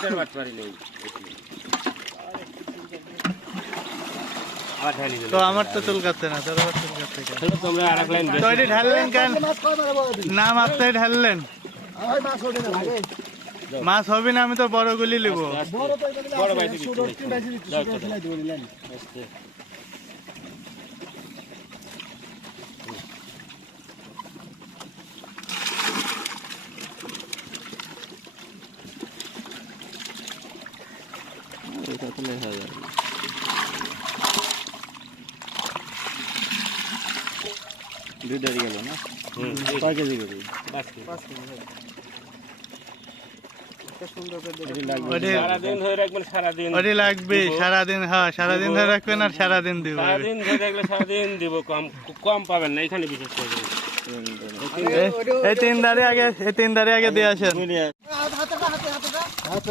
আর বাটপারি নেই। তো আমার তো না তোর আবার তো এটি ঢাললেন কেন? নাম আপনার ঢাললেন। মাছ হবে না আমি তো বড় গুলি বড় বাইতে দিচ্ছি দুইটারই গেল না? কয় কেজি করে কেজি। ওটি সারাদিন হ্যাঁ সারাদিন ধরে রাখবেন আর সারাদিন দিব। সারাদিন ধরে রাখলে সারাদিন দিব কম কম পাবেন না এখানে বিশেষ করে। এই- তিন দাঁড়িয়ে আগে এই তিন দাঁড়িয়ে আগে দিয়ে আসেন। হতে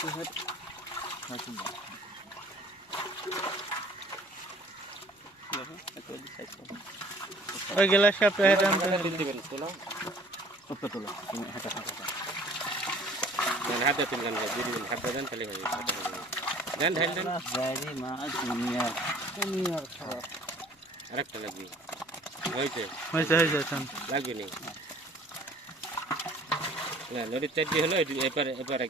যে ওই গ্লাস কাপ পেয়ে দেন দিবেন তোলা? সত্তর তোলা তুমি হাঁটা হাঁটা হাতে তিন গান দিয়ে দিবেন হাতে দেন তাহলে হয়ে যাবে হাতে হয়ে যাবে। দেন ঢাল দেন। যাইরি মাছ দুনিয়ার আরেকটা লাগবে। হয়েছে? হয়েছে হয়েছে লাগবে নি? না নদীর চারটি হলো এপারে এপারে